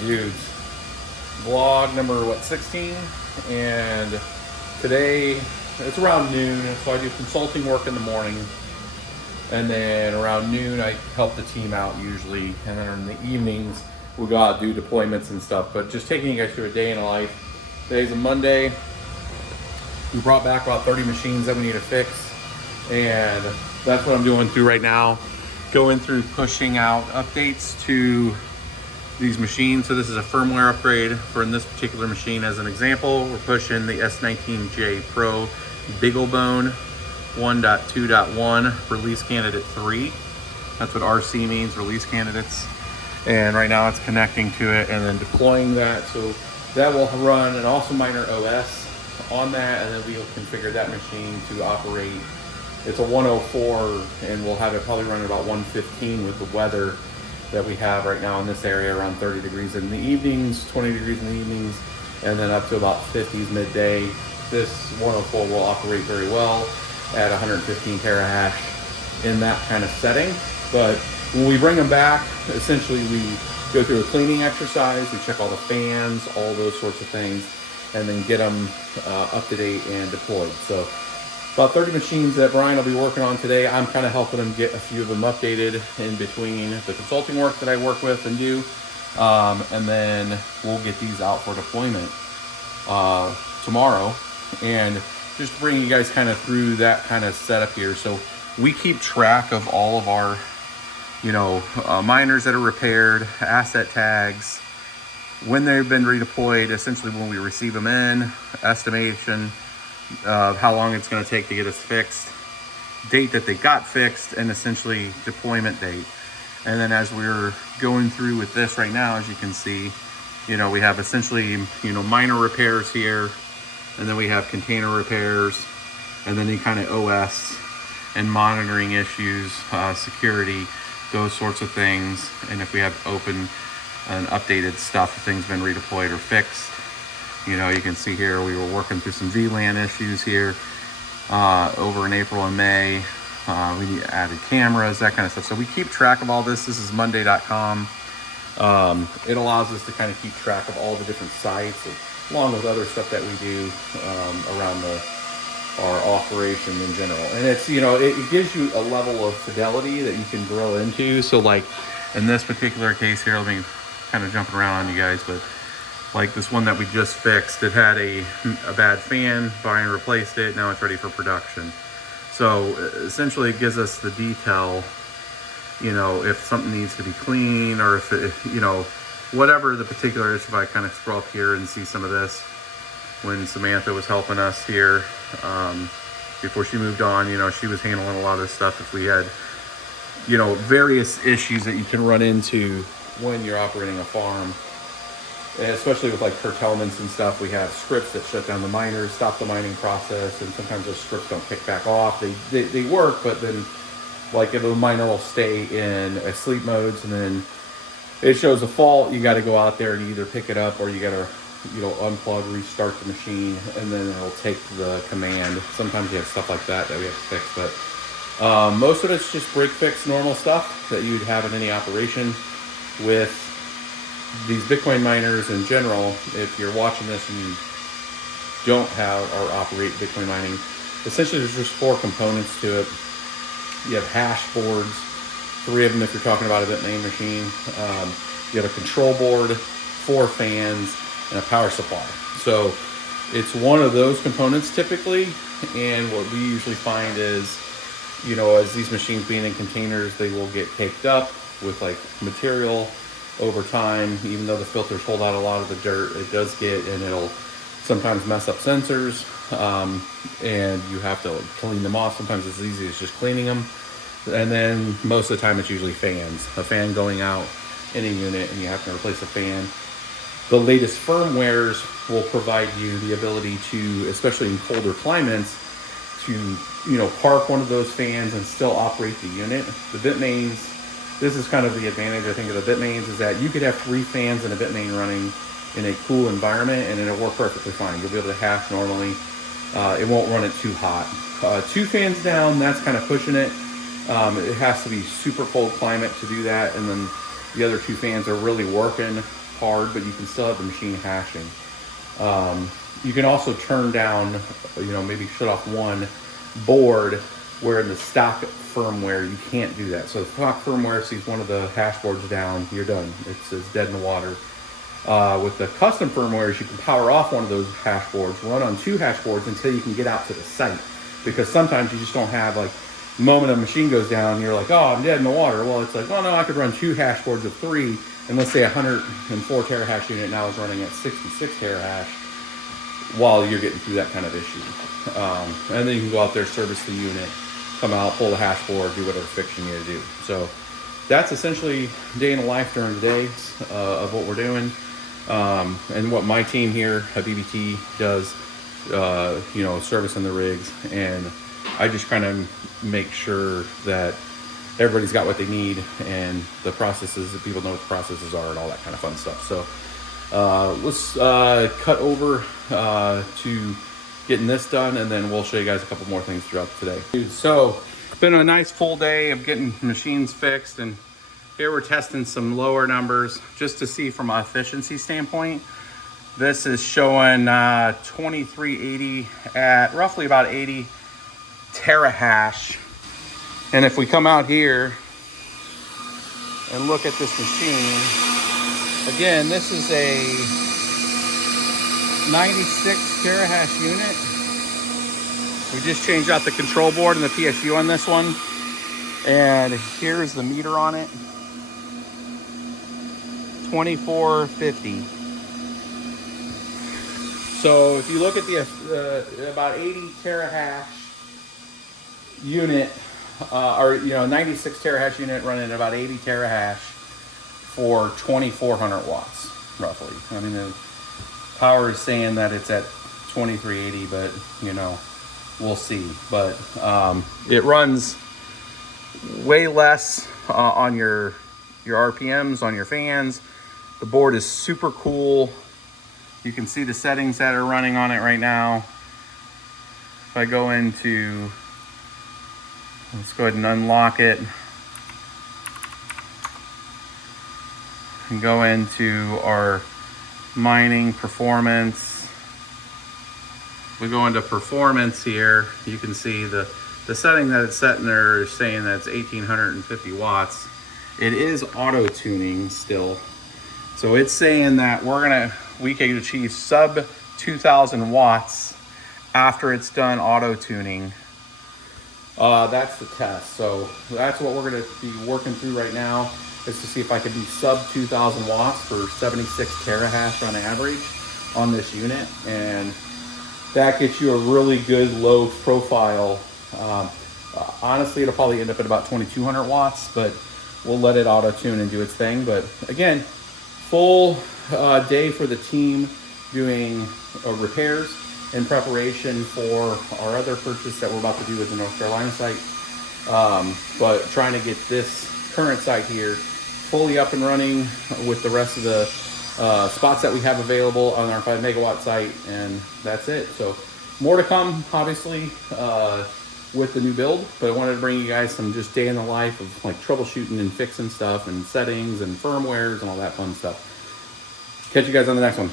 Dudes, vlog number 16, and today it's around noon, so I do consulting work in the morning, and then around noon I help the team out usually, and then in the evenings we go out and do deployments and stuff. But just taking you guys through a day in a life. Today's a Monday. We brought back about 30 machines that we need to fix, and that's what I'm doing through right now, going through pushing out updates to these machines. So this is a firmware upgrade for in this particular machine. As an example, we're pushing the S19J Pro Bigglebone 1.2.1 release candidate 3. That's what RC means, release candidates. And right now it's connecting to it and then deploying that. So that will run an also minor OS on that, and then we'll configure that machine to operate. It's a 104, and we'll have it probably run about 115 with the weather that we have right now in this area, around 30 degrees in the evenings, 20 degrees in the evenings, and then up to about 50s midday. This 104 will operate very well at 115 terahash in that kind of setting. But when we bring them back, essentially we go through a cleaning exercise, we check all the fans, all those sorts of things, and then get them up to date and deployed. So about 30 machines that Brian will be working on today. I'm kind of helping him get a few of them updated in between the consulting work that I work with and do. And then we'll get these out for deployment tomorrow. And just bring you guys kind of through that kind of setup here. So we keep track of all of our, miners that are repaired, asset tags, when they've been redeployed, essentially when we receive them in, estimation of how long it's going to take to get us fixed, date that they got fixed, and essentially deployment date. And then as we're going through with this right now, as you can see, we have essentially, minor repairs here, and then we have container repairs, and then any kind of OS and monitoring issues, security, those sorts of things. And if we have open and updated stuff, if things been redeployed or fixed. You can see here we were working through some VLAN issues here over in April and May. We added cameras, that kind of stuff. So we keep track of all this. This is Monday.com. It allows us to kind of keep track of all the different sites, along with other stuff that we do around our operation in general. And it's, it gives you a level of fidelity that you can grow into. So like in this particular case here, let me kind of jumping around on you guys, but like this one that we just fixed, it had a bad fan, Brian replaced it, now it's ready for production. So essentially it gives us the detail, if something needs to be clean, or if it, whatever the particular issue. If I kind of scroll up here and see some of this, when Samantha was helping us here, before she moved on, she was handling a lot of this stuff. If we had, various issues that you can run into when you're operating a farm, and especially with like curtailments and stuff, we have scripts that shut down the miners, stop the mining process, and sometimes those scripts don't kick back off. They work, but then like if the miner will stay in a sleep modes, and then it shows a fault, you got to go out there and either pick it up, or you got to unplug, restart the machine, and then it'll take the command. Sometimes you have stuff like that we have to fix, but most of it's just break fix normal stuff that you'd have in any operation. With these Bitcoin miners in general, if you're watching this and you don't have or operate Bitcoin mining, essentially there's just 4 components to it. You have hash boards, 3 of them if you're talking about a Bitmain machine. You have a control board, 4 fans, and a power supply. So it's one of those components typically, and what we usually find is, as these machines being in containers, they will get caked up with like material over time. Even though the filters hold out a lot of the dirt, it does get, and it'll sometimes mess up sensors, and you have to clean them off. Sometimes it's as easy as just cleaning them, and then most of the time it's usually fans, a fan going out in a unit, and you have to replace a fan. The latest firmwares will provide you the ability to, especially in colder climates, to park one of those fans and still operate the unit. The Bitmains, this is kind of the advantage, I think, of the Bitmains, is that you could have 3 fans in a Bitmain running in a cool environment, and it'll work perfectly fine. You'll be able to hash normally. It won't run it too hot. 2 fans down, that's kind of pushing it. It has to be super cold climate to do that, and then the other 2 fans are really working hard, but you can still have the machine hashing. You can also turn down, maybe shut off one board, where in the stock firmware you can't do that. So the stock firmware sees one of the hash boards down, you're done. It's dead in the water. With the custom firmwares, you can power off one of those hash boards, run on 2 hash boards until you can get out to the site. Because sometimes you just don't have, like, the moment a machine goes down, you're like, oh, I'm dead in the water. Well, it's like, well, no, I could run 2 hash boards of 3, and let's say 104 terahash unit now is running at 66 terahash while you're getting through that kind of issue. And then you can go out there, service the unit, come out, pull the hash board, do whatever fixing you need to do. So that's essentially day in the life during the days of what we're doing. And what my team here at BBT does, servicing the rigs, and I just kind of make sure that everybody's got what they need and the processes, that people know what the processes are and all that kind of fun stuff. So let's cut over to getting this done, and then we'll show you guys a couple more things throughout today. So it's been a nice full day of getting machines fixed, and here we're testing some lower numbers just to see from an efficiency standpoint. This is showing 2380 at roughly about 80 terahash. And if we come out here and look at this machine, again, this is a 96 terahash unit. We just changed out the control board and the PSU on this one. And here's the meter on it. 2450. So if you look at the about 80 terahash unit, 96 terahash unit running at about 80 terahash for 2400 watts, roughly. I mean, the power is saying that it's at 2380, but we'll see. But it runs way less on your RPMs, on your fans. The board is super cool. You can see the settings that are running on it right now. If I go into, let's go ahead and unlock it and go into our mining performance. We go into performance here. You can see the setting that it's set in there is saying that it's 1850 watts. It is auto tuning still. So it's saying that we can achieve sub 2000 watts after it's done auto tuning. That's the test. So that's what we're going to be working through right now, is to see if I can be sub 2000 watts for 76 terahash on average on this unit. And that gets you a really good low profile. Honestly, it'll probably end up at about 2200 watts, but we'll let it auto tune and do its thing. But again, full day for the team doing repairs in preparation for our other purchase that we're about to do with the North Carolina site. But trying to get this current site here fully up and running with the rest of the spots that we have available on our 5 megawatt site, and that's it. So more to come, obviously, with the new build, but I wanted to bring you guys some just day in the life of like troubleshooting and fixing stuff and settings and firmwares and all that fun stuff. Catch you guys on the next one.